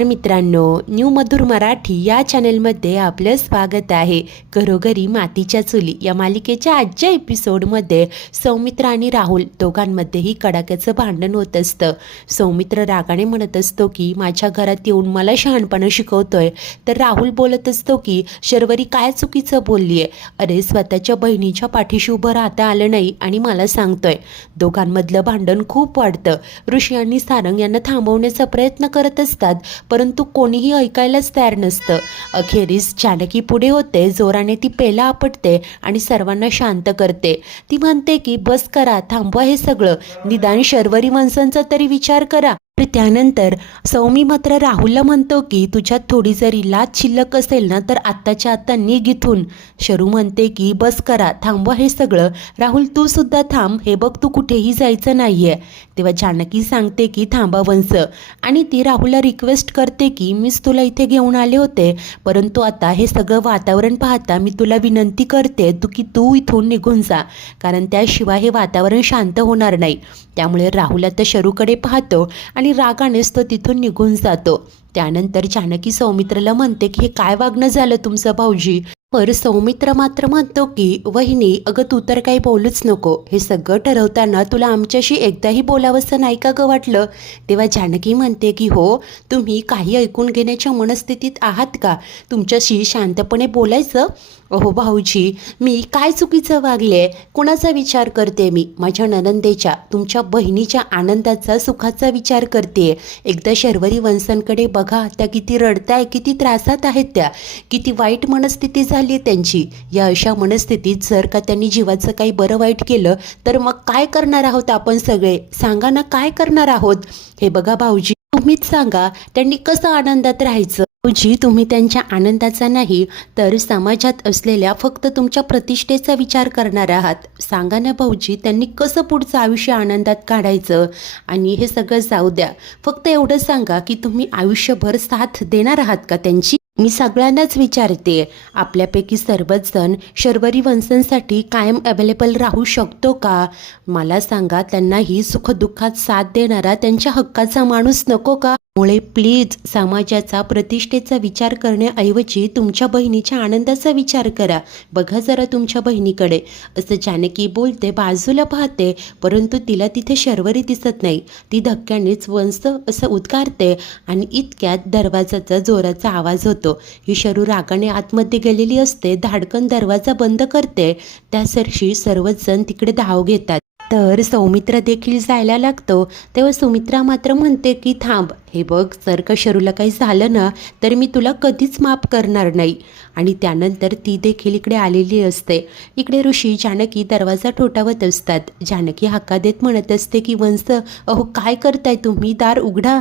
मित्रांनो, न्यू मधुर मराठी या चॅनलमध्ये आपलं स्वागत आहे. घरोघरी मातीच्या चुली या मालिकेच्या आजच्या एपिसोडमध्ये सौमित्र आणि राहुल दोघांमध्येही कडाक्याचं भांडण होत असतं. सौमित्र रागाने म्हणत असतो की माझ्या घरात येऊन मला शहाणपणा शिकवतोय, तर राहुल बोलत असतो की शर्वरी काय चुकीचं बोलली आहे. अरे, स्वतःच्या बहिणीच्या पाठीशी उभं राहता आलं नाही आणि मला सांगतोय. दोघांमधलं भांडण खूप वाढतं. ऋषी आणि सारंग यांना थांबवण्याचा प्रयत्न करत असतात, परंतु कोणीही ऐकायलाच तयार नसतं. अखेरीस जानकी पुढे होते. जोराने ती पेला आपटते आणि सर्वांना शांत करते. ती म्हणते की बस करा, थांबवा हे सगळं, निदान शर्वरी वंशांचा तरी विचार करा. त्यानंतर सौमी मात्र राहुलला म्हणतो की तुझ्यात थोडी जरी लाज शिल्लक असेल ना तर आत्ताच्या आत्ता निघ इथून. शरू म्हणते की बस करा, थांबवा हे सगळं. राहुल तू सुद्धा थांब, हे बघ तू कुठेही जायचं नाहीये. तेव्हा जानकी सांगते की थांबा वंश, आणि ती राहुलला रिक्वेस्ट करते की मीच तुला इथे घेऊन आले होते, परंतु आता हे सगळं वातावरण पाहता मी तुला विनंती करते तू इथून निघून जा, कारण त्याशिवाय हे वातावरण शांत होणार नाही. त्यामुळे राहुल आता शरूकडे पाहतो आणि रागानेच तो तिथून निघून जातो. त्यानंतर जानकी सौमित्रला म्हणते की हे काय वागणं झालं तुमचं भाऊजी. पर सौमित्र मात्र म्हणतो की वहिनी, अगं तू तर काही बोलूच नको. हे सगळं ठरवताना तुला आमच्याशी एकदाही बोलावंसं नाही का गं वाटलं. तेव्हा जानकी म्हणते की हो, तुम्ही काही ऐकून घेण्याच्या मनस्थितीत आहात का? तुमच्याशी शांतपणे बोलायचं. अहो भाऊजी, मी काय चुकीचं वागले? कुणाचा विचार करते मी? माझ्या ननंदेच्या, तुमच्या बहिणीच्या आनंदाचा, सुखाचा विचार करते. एकदा शर्वरी वंशांकडे बघा, त्या किती रडताय, किती त्रासात आहेत, त्या किती वाईट मनस्थिती झाली त्यांची. या अशा मनस्थितीत जर का त्यांनी जीवाचं काही बरं वाईट केलं तर मग काय करणार आहोत आपण सगळे? सांगा ना, काय करणार आहोत? हे बघा भाऊजी, तुम्हीच सांगा, त्यांनी कसं आनंदात राहायचं? भाऊजी, तुम्ही त्यांच्या आनंदाचा नाही तर समाजात असलेल्या फक्त तुमच्या प्रतिष्ठेचा विचार करणार आहात. सांगा ना भाऊजी, त्यांनी कसं पुढचं आयुष्य आनंदात काढायचं? आणि हे सगळं जाऊ द्या, फक्त एवढं सांगा की तुम्ही आयुष्यभर साथ देणार आहात का त्यांची? मी सगळ्यांनाच विचारते, आपल्यापैकी सर्वच जण शर्वरी वंशांसाठी कायम अवेलेबल राहू शकतो का? मला सांगा, त्यांनाही सुखदुःखात साथ देणारा त्यांच्या हक्काचा माणूस नको का? मुळे प्लीज समाजाचा, प्रतिष्ठेचा विचार करण्याऐवजी तुमच्या बहिणीच्या आनंदाचा विचार करा. बघा जरा तुमच्या बहिणीकडे. असं जानकी बोलते, बाजूला पाहते, परंतु तिला तिथे शर्वरी दिसत नाही. ती धक्क्यानेच वंश असं उद्गारते आणि इतक्यात दरवाजाचा जोराचा आवाज होतो. ही शरू रागाने आतमध्ये गेलेली असते. धाडकन दरवाजा बंद करते. त्यासरशी सर्वच जण तिकडे धाव घेतात. तर सौमित्र देखील जायला लागतो. तेव्हा सुमित्रा मात्र म्हणते की थांब, हे बघ, जर का शरूला काही झालं ना तर मी तुला कधीच माफ करणार नाही. आणि त्यानंतर ती देखील इकडे आलेली असते. इकडे ऋषी जानकी दरवाजा ठोठावत असतात. जानकी हाका देत म्हणत असते की वंश, अहो काय करताय तुम्ही, दार उघडा.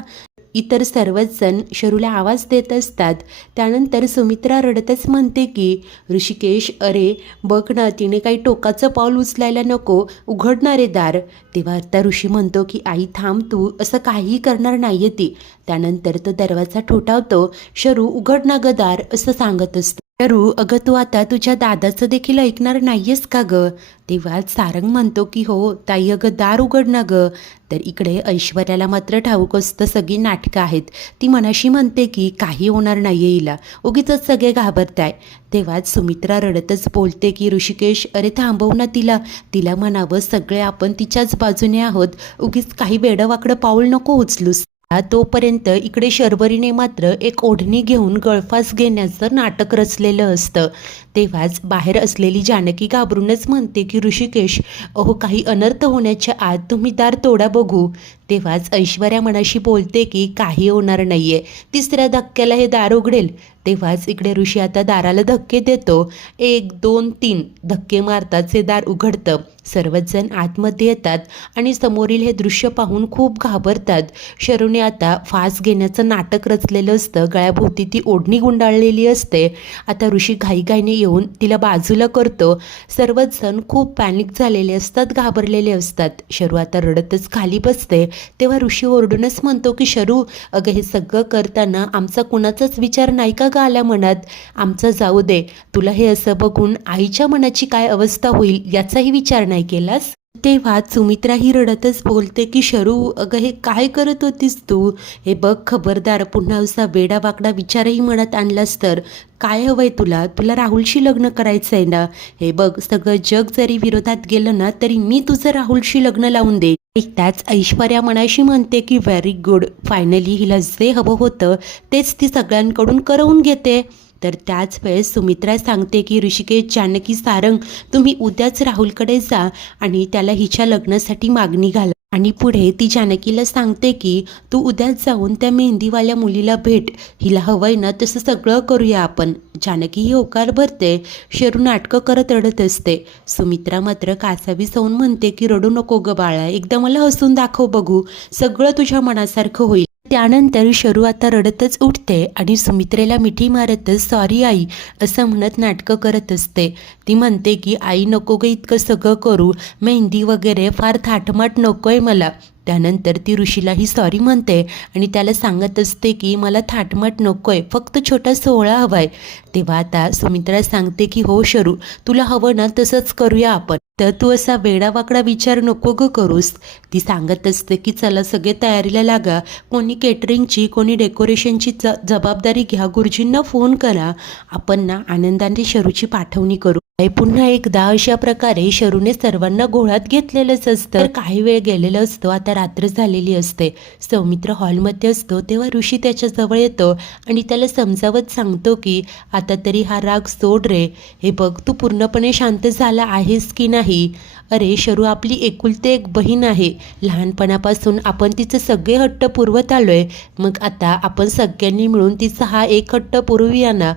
इतर सर्वच जण शरूला आवाज देत असतात. त्यानंतर सुमित्रा रडतच म्हणते की ऋषिकेश, अरे बघ ना, तिने काही टोकाचं पाऊल उचलायला नको, उघडणारे दार. तेव्हा आता ऋषी म्हणतो की आई थांब, तू असं काहीही करणार नाहीये ती. त्यानंतर तो दरवाजा ठोठावतो. शरू उघड ना ग दार, असं सांगत असतो. शरू, अगं तू आता तुझ्या दादाचं देखील ऐकणार नाहीयेस का ग? तेव्हा सारंग म्हणतो की हो ताई, अगं दार उघड ना ग. तर इकडे ऐश्वर्याला मात्र ठाऊक असतं सगळी नाटकं आहेत. ती मनाशी म्हणते की काही होणार नाहीये हिला, उगीच सगळे घाबरताय. तेव्हाच सुमित्रा रडतच बोलते की ऋषिकेश, अरे थांबव ना तिला. तिला म्हणावं सगळे आपण तिच्याच बाजूने आहोत, उगीच काही वेडंवाकडं पाऊल नको उचलूस. तोपर्यंत इकडे शर्वरीने मात्र एक ओढणी घेऊन गळफास घेण्याचं नाटक रचलेलं असतं. तेव्हाच बाहेर असलेली जानकी घाबरूनच म्हणते की ऋषिकेश, अहो काही अनर्थ होण्याच्या आत तुम्ही दार तोडा बघू. तेव्हाच ऐश्वर्या मनाशी बोलते की काही होणार नाहीये, तिसऱ्या धक्क्याला हे दार उघडेल. तेव्हाच इकडे ऋषी आता दाराला धक्के देतो. 1 2 3 धक्के मारताच हे दार उघडतं. सर्वच जण आतमध्ये येतात आणि समोरील हे दृश्य पाहून खूप घाबरतात. शरूने आता फास घेण्याचं नाटक रचलेलं असतं. गळ्याभोवती ती ओढणी गुंडाळलेली असते. आता ऋषी घाईघाईने येऊन तिला बाजूला करतो. सर्वच जण खूप पॅनिक झालेले असतात, घाबरलेले असतात. शरू आता रडतच खाली बसते. तेव्हा ऋषी ओरडूनच म्हणतो की शरू, अगं हे सगळं करताना आमचा कुणाचाच विचार नाही का ग आला मनात? आमचा जाऊ दे, तुला हे असं बघून आईच्या मनाची काय अवस्था होईल याचाही विचार नाही केलास? तेव्हा सुमित्रा ही रडतच बोलते की शरू अगं हे काय करत होतीस तू? हे बघ खबरदार पुन्हा असा वेडावाकडा विचारही मनात आणलास तर काय हवंय तुला? तुला राहुलशी लग्न करायचं आहे ना? हे बघ सगळं जग जरी विरोधात गेलं ना तरी मी तुझं राहुलशी लग्न लावून दे. त्याच ऐश्वर्या मनाशी म्हणते की व्हेरी गुड, फायनली हिला जे हवं होतं तेच ती सगळ्यांकडून करवून घेते. तर त्याच वेळेस सुमित्रा सांगते की ऋषिकेश, जानकी, सारंग तुम्ही उद्याच राहुलकडे जा आणि त्याला हिच्या लग्नासाठी मागणी घाला. आणि पुढे ती जानकीला सांगते की तू उद्याच जाऊन त्या मेहंदीवाल्या मुलीला भेट, हिला हवंय ना तसं सगळं करूया आपण. जानकी ही होकार भरते. शरू नाटकं करत रडत असते. सुमित्रा मात्र कासावीस होऊन म्हणते की रडू नको ग बाळा, एकदा मला हसून दाखव बघू, सगळं तुझ्या मनासारखं होईल. त्यानंतर शरू आता रडतच उठते आणि सुमित्रेला मिठी मारतच सॉरी आई असं म्हणत नाटकं करत असते. ती म्हणते की आई नको ग इतकं सगळं करू, मेहंदी वगैरे फार थाटमाट नकोय मला. त्यानंतर ती ऋषीलाही सॉरी म्हणते आणि त्याला सांगत असते की मला थाटमाट नकोय, फक्त छोटा सोहळा हवाय. तेव्हा आता सुमित्रा सांगते की हो शरू, तुला हवं ना तसंच करूया आपण, तर तू असा वेडावाकडा विचार नको ग करूस. ती सांगत असते की चला सगळे तयारीला लागा, कोणी केटरिंगची कोणी डेकोरेशनची जबाबदारी घ्या, गुरुजींना फोन करा, आपण ना आनंदाने शरूची पाठवणी करू. पुन्हा एकदा अशा प्रकारे शरूने सर्वांना घोळात घेतलेलंच असतं. तर काही वेळ गेलेला असतो, आता रात्र झालेली असते. सौमित्र हॉलमध्ये असतो तेव्हा ऋषी त्याच्याजवळ येतो आणि त्याला समजावत सांगतो की आता तरी हा राग सोड रे, हे बघ तू पूर्णपणे शांत झाला आहेस की नाही? अरे शरू आपली एकुलते एक बहीण आहे, लहानपणापासून आपण तिचे सगळे हट्ट पुरवत आलोय, मग आता आपण सगळ्यांनी मिळून तिचा हा एक हट्ट पुरवूया ना.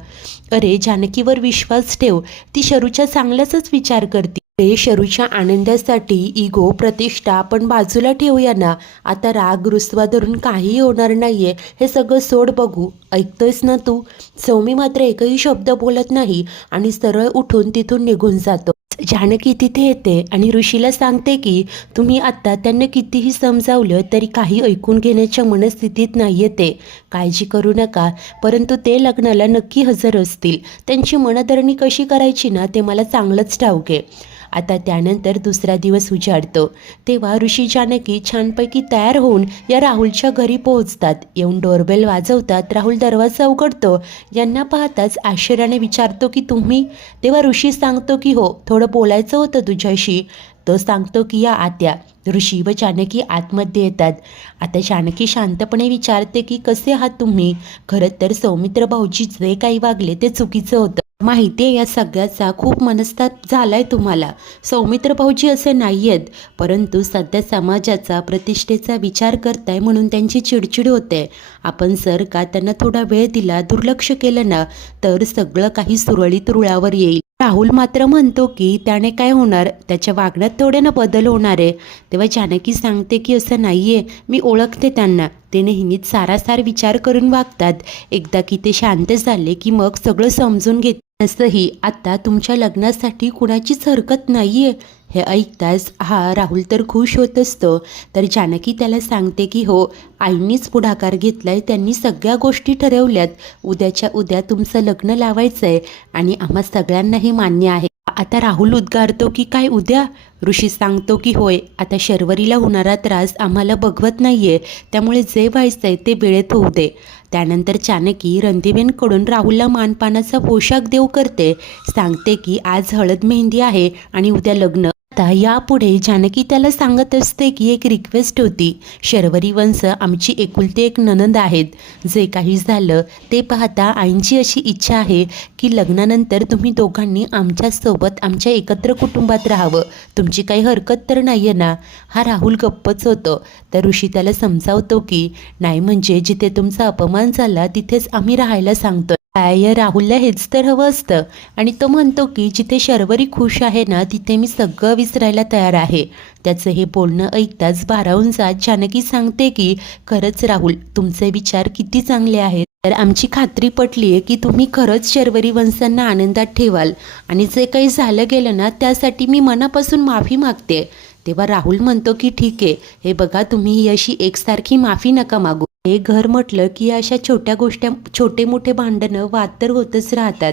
अरे जानकीवर विश्वास ठेव, ती शरूच्या चांगल्याचाच विचार करते. ते शरूच्या आनंदासाठी इगो प्रतिष्ठा आपण बाजूला ठेवूया ना. आता राग रुसवा धरून काही होणार नाहीये, हे सगळं सोड बघू, ऐकतोयस ना तू? सौमी मात्र एकही शब्द बोलत नाही आणि सरळ उठून तिथून निघून जातो. जानकी तिथे येते आणि ऋषीला सांगते की तुम्ही आत्ता त्यांना कितीही समजावलं तरी काही ऐकून घेण्याच्या मनस्थितीत नाही ते, काळजी करू नका, परंतु ते लग्नाला नक्की हजर असतील. त्यांची मनधरणी कशी करायची ना ते मला चांगलंच ठाऊक आहे. आता त्यानंतर दुसरा दिवस उजाडतो तेव्हा ऋषी जानकी छानपैकी तयार होऊन या राहुलच्या घरी पोहोचतात. येऊन डोरबेल वाजवतात. राहुल दरवाजा उघडतो. यांना पाहताच आश्चर्याने विचारतो की तुम्ही? तेव्हा ऋषी सांगतो की हो, थोडं बोलायचं होतं तुझ्याशी. तो सांगतो की या आत्या. ऋषी व जानकी आतमध्ये येतात. आता जानकी शांतपणे विचारते की कसे आहात तुम्ही? खरं तर सौमित्र भाऊजी जे काही वागले ते चुकीचं होतं. माहिती आहे या सगळ्याचा खूप मनस्ताप झालाय तुम्हाला. सौमित्र भाऊजी असे नाही आहेत, परंतु सध्या समाजाचा प्रतिष्ठेचा विचार करताय म्हणून त्यांची चिडचिड होते. आपण जर का त्यांना थोडा वेळ दिला, दुर्लक्ष केलं ना तर सगळं काही सुरळीत रुळावर येईल. राहुल मात्र म्हणतो की त्याने काय होणार, त्याच्या वागण्यात थोड्यानं बदल होणार आहे. तेव्हा जानकी सांगते की असं नाहीये, मी ओळखते त्यांना, ते नेहमीच सारासार विचार करून वागतात. एकदा की ते शांत झाले की मग सगळं समजून घेत. तसंही आता तुमच्या लग्नासाठी कुणाचीच हरकत नाहीये. हे ऐकताच राहुल तर खुश होत असतो. तर जानकी त्याला सांगते की हो, आईनीच पुढाकार घेतलाय, त्यांनी सगळ्या गोष्टी ठरवल्यात, उद्याच्या उद्या तुमचं लग्न लावायचं आहे आणि आम्हा सगळ्यांनाही मान्य आहे. आता राहुल उद्गारतो की काय उद्या? ऋषी सांगतो की होय, आता शर्वरीला होणारा त्रास आम्हाला बघवत नाहीये, त्यामुळे जे व्हायचंय ते वेळेत होऊ दे. त्यानंतर जानकी रणदिवेंकडून राहुलला मानपानाचा पोशाख देऊ करते. सांगते की आज हळद मेहंदी आहे आणि उद्या लग्न. आता यापुढे जानकी त्याला सांगत असते की एक रिक्वेस्ट होती, शर्वरी वंश आमची एकुलती एक नणंद आहेत, जे काही झालं ते पाहता आईंची अशी इच्छा आहे की लग्नानंतर तुम्ही दोघांनी आमच्यासोबत आमच्या एकत्र कुटुंबात राहावं, तुमची काही हरकत तर नाही आहे ना. हा राहुल गप्पच होतो. तर ऋषी त्याला समजावतो की नाही, म्हणजे जिथे तुमचा अपमान झाला तिथेच आम्ही राहायला सांगतो. या राहुलला हेच तर हवं असतं आणि तो म्हणतो की जिथे शर्वरी खुश आहे ना तिथे मी सगळं विसरायला तयार आहे. त्याचं हे बोलणं ऐकताच भारावून जात जानकी सांगते की खरंच राहुल, तुमचे विचार किती चांगले आहेत. तर आमची खात्री पटली आहे की तुम्ही खरंच शर्वरी वंशांना आनंदात ठेवाल आणि जे काही झालं गेलं ना त्यासाठी मी मनापासून माफी मागते. तेव्हा राहुल म्हणतो की ठीक आहे, हे बघा तुम्ही ही अशी एकसारखी माफी नका मागू. हे घर म्हटलं की अशा छोट्या गोष्टी, छोटे मोठे भांडणं वाद तर होतच राहतात.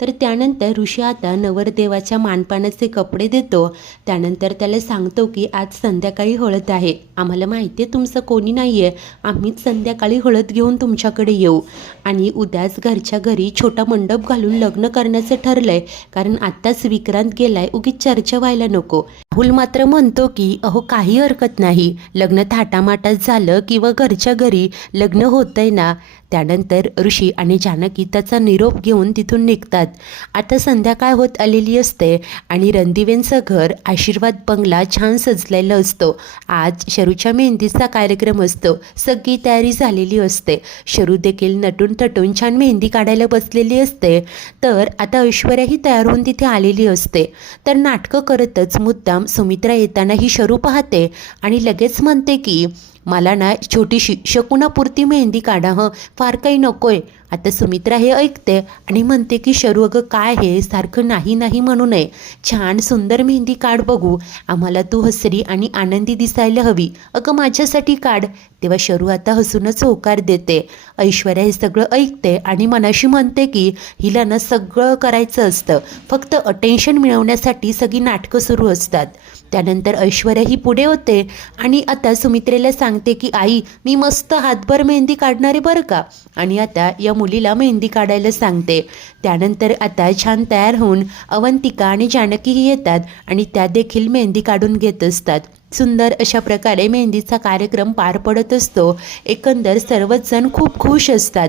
तर त्यानंतर ऋषी आता नवरदेवाच्या मानपानाचे कपडे देतो. त्यानंतर त्याला सांगतो की आज संध्याकाळी हळद आहे, आम्हाला माहिती आहे तुमचं कोणी नाही आहे, आम्हीच संध्याकाळी हळद घेऊन तुमच्याकडे येऊ आणि उद्याच घरच्या घरी छोटा मंडप घालून लग्न करण्याचं ठरलंय, कारण आत्ताच विक्रांत गेलाय, उगीच चर्चा व्हायला नको. राहुल मात्र म्हणतो की अहो काही हरकत नाही, लग्न थाटामाटात झालं किंवा घरच्या घरी लग्न होतंय ना. त्यानंतर ऋषी आणि जानकी त्याचा निरोप घेऊन तिथून निघतात. आता संध्याकाळ होत आलेली असते आणि रणदिवेंचं घर आशीर्वाद बंगला छान सजलेलं असतो. आज शरूच्या मेहंदीचा कार्यक्रम असतो, सगळी तयारी झालेली असते. शरू देखील नटून थटून छान मेहंदी काढायला बसलेली असते. तर आता ऐश्वर्याही तयार होऊन तिथे आलेली असते. तर नाटकं करतच मुद्दाम सुमित्रा येताना ही शरू पाहते आणि लगेच म्हणते की मला ना छोटीशी शकुनापुरती मेहंदी काढा, फार काही नकोय. आता सुमित्रा हे ऐकते आणि म्हणते की शरू अगं काय हे सारखं नाही नाही म्हणू नये, छान सुंदर मेहंदी काढ बघू, आम्हाला तू हसरी आणि आनंदी दिसायला हवी, अगं माझ्यासाठी काढ. तेव्हा शरू आता हसूनच होकार देते. ऐश्वर्या हे सगळं ऐकते आणि मनाशी म्हणते की हिला ना सगळं करायचं असतं, फक्त अटेन्शन मिळवण्यासाठी सगळी नाटकं सुरू असतात. त्यानंतर ऐश्वर्या ही पुढे होते आणि आता सुमित्रेला सांगते की आई मी मस्त हातभर मेहंदी काढणारे बरं का, आणि आता या मुलीला मेहंदी काढायला सांगते. त्यानंतर आता छान तयार होऊन अवंतिका आणि जानकीही येतात आणि त्या देखील मेहंदी काढून घेत असतात. सुंदर अशा प्रकारे मेहंदीचा कार्यक्रम पार पडत असतो. एकंदर सर्वच जण खूप खुश असतात.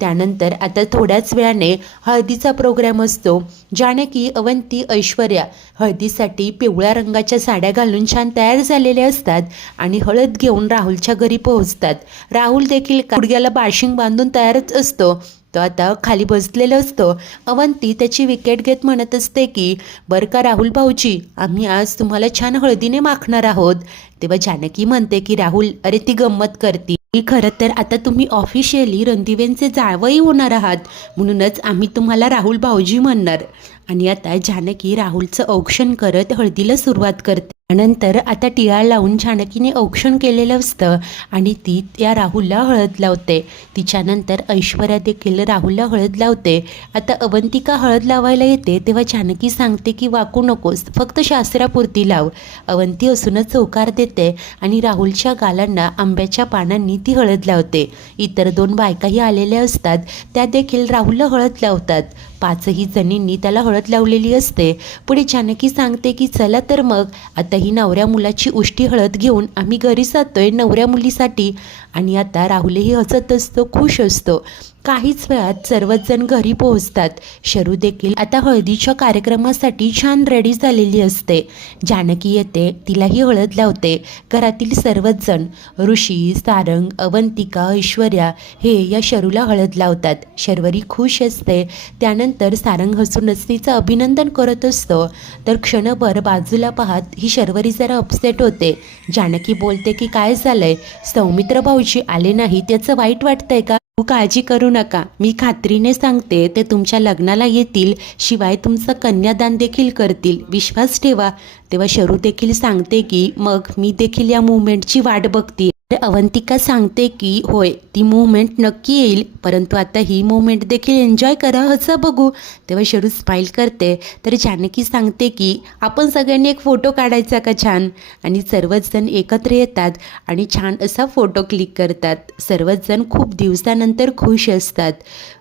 त्यानंतर आता थोड्याच वेळाने हळदीचा प्रोग्राम असतो. जानकी, अवंती, ऐश्वर्या हळदीसाठी पिवळ्या रंगाच्या साड्या घालून छान तयार झालेल्या असतात आणि हळद घेऊन राहुलच्या घरी पोहोचतात. राहुल देखील गुडघ्याला बाशिंग बांधून तयारच असतो. तो आता खाली बसलेला असतो. अवंती त्याची विकेट घेत म्हणत असते की बरं का राहुल भाऊजी, आम्ही आज तुम्हाला छान हळदीने माखणार आहोत. तेव्हा जानकी म्हणते की राहुल अरे ती गंमत करती, खरं तर आता तुम्ही ऑफिशियली रणदिवेंचे जावई होणार आहात, म्हणूनच आम्ही तुम्हाला राहुल भाऊजी म्हणणार. आणि आता जानकी राहुलचं औक्षण करत हळदीला सुरुवात करते. त्यानंतर आता टिळा लावून जानकीने औक्षण केलेलं असतं आणि ती त्या राहुलला हळद लावते. तिच्यानंतर ऐश्वर्या देखील राहुलला हळद लावते. आता अवंतिका हळद लावायला येते तेव्हा जानकी सांगते की वाकू नकोस, फक्त शास्त्रापुरती लाव. अवंती असूनच होकार देते आणि राहुलच्या गालांना आंब्याच्या पानांनी ती हळद लावते. इतर 2 बायकाही आलेल्या असतात, त्या देखील राहुलला हळद लावतात. 5ही जणींनी त्याला हळद लावलेली असते. पुढे जानकी सांगते की चला तर मग आता ही नवऱ्या मुलाची उष्टी हळद घेऊन आम्ही घरी जातोय नवऱ्या मुलीसाठी. आणि आता राहुलही हसत असतो, खुश असतो. काहीच वेळात सर्वच जण घरी पोहोचतात. शरू देखील आता हळदीच्या कार्यक्रमासाठी छान रेडी झालेली असते. जानकी येते, तिलाही हळद लावते. घरातील सर्वच जण ऋषी, सारंग, अवंतिका, ऐश्वर्या हे या शरूला हळद लावतात. शर्वरी खुश असते. त्यानंतर सारंग हसूनच तिचं अभिनंदन करत असतो. तर क्षणभर बाजूला पाहत ही शर्वरी जरा अपसेट होते. जानकी बोलते की काय झालंय, सौमित्र भाऊजी आले नाही त्याचं वाईट वाटतंय का? तू काळजी करू नका, मी खात्रीने सांगते ते तुमच्या लग्नाला येतील, शिवाय तुमचं कन्यादान देखील करतील, विश्वास ठेवा. तेव्हा शरू देखील सांगते की मग मी देखील या मुवमेंटची वाट बघते. तर अवंतिका सांगते की होय ती मुवमेंट नक्की येईल, परंतु आता ही मुवमेंट देखील एन्जॉय करा, हसा बघू. तेव्हा शरू स्माईल करते. तर जानकी सांगते की आपण सगळ्यांनी एक फोटो काढायचा का छान, आणि सर्वच जण एकत्र येतात आणि छान असा फोटो क्लिक करतात. सर्वच जण खूप दिवसानंतर खुश असतात.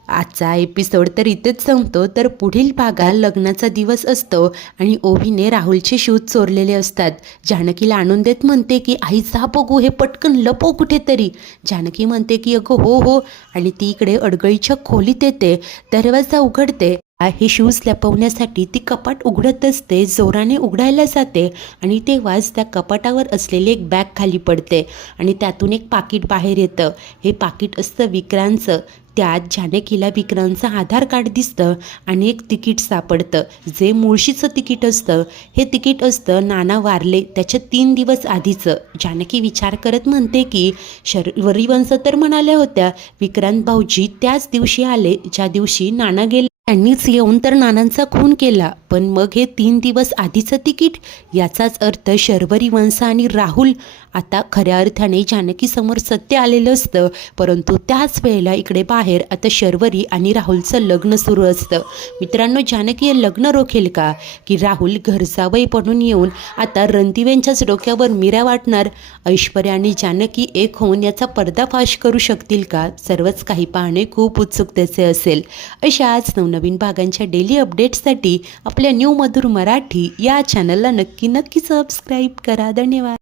आजचा एपिसोड तर इथेच संपतो. तर पुढील भागात लग्नाचा दिवस असतो आणि ओवीने राहुलचे शूज चोरलेले असतात. जानकीला आणून देत म्हणते की आई जा बघू, हे पटकन लपव कुठेतरी. जानकी म्हणते की अगं हो हो, आणि ती इकडे अडगळीच्या खोलीत येते. दरवाजा उघडते. हे शूज लपवण्यासाठी ती कपाट उघडत असते, जोराने उघडायला जाते आणि तेव्हाच त्या कपाटावर असलेली एक बॅग खाली पडते आणि त्यातून एक पाकिट बाहेर येतं. हे पाकिट असतं विक्रांतचं. त्यात जानकीला विक्रांतचं आधार कार्ड दिसतं आणि एक तिकीट सापडतं, जे मुळशीचं तिकीट असतं. हे तिकीट असतं नाना वारले त्याच्या 3 दिवस आधीचं. जानकी विचार करत म्हणते की शर्वरी वंश तर म्हणाल्या होत्या विक्रांत भाऊजी त्याच दिवशी आले ज्या दिवशी नाना गेले, त्यांनीच येऊन तर नानांचा खून केला, पण मग हे 3 दिवस आधीचं तिकीट, याचाच अर्थ शर्वरी वंश आणि राहुल आता खऱ्या अर्थाने जानकीसमोर सत्य आलेलं असतं. परंतु त्याच वेळेला इकडे बाहेर आता शर्वरी आणि राहुलचं लग्न सुरू असतं. मित्रांनो, जानकी हे लग्न रोखेल का, की राहुल घरजावई बनून येऊन आता रणदिव्यांच्याच डोक्यावर मिऱ्या वाटणार? ऐश्वर्या आणि जानकी एक होऊन याचा पर्दाफाश करू शकतील का? सर्वच काही पाहणे खूप उत्सुकतेचे असेल. अशाच नवनवीन भागांच्या डेली अपडेट्ससाठी आपल्या न्यू मधुर मराठी या चॅनलला नक्की सबस्क्राईब करा. धन्यवाद.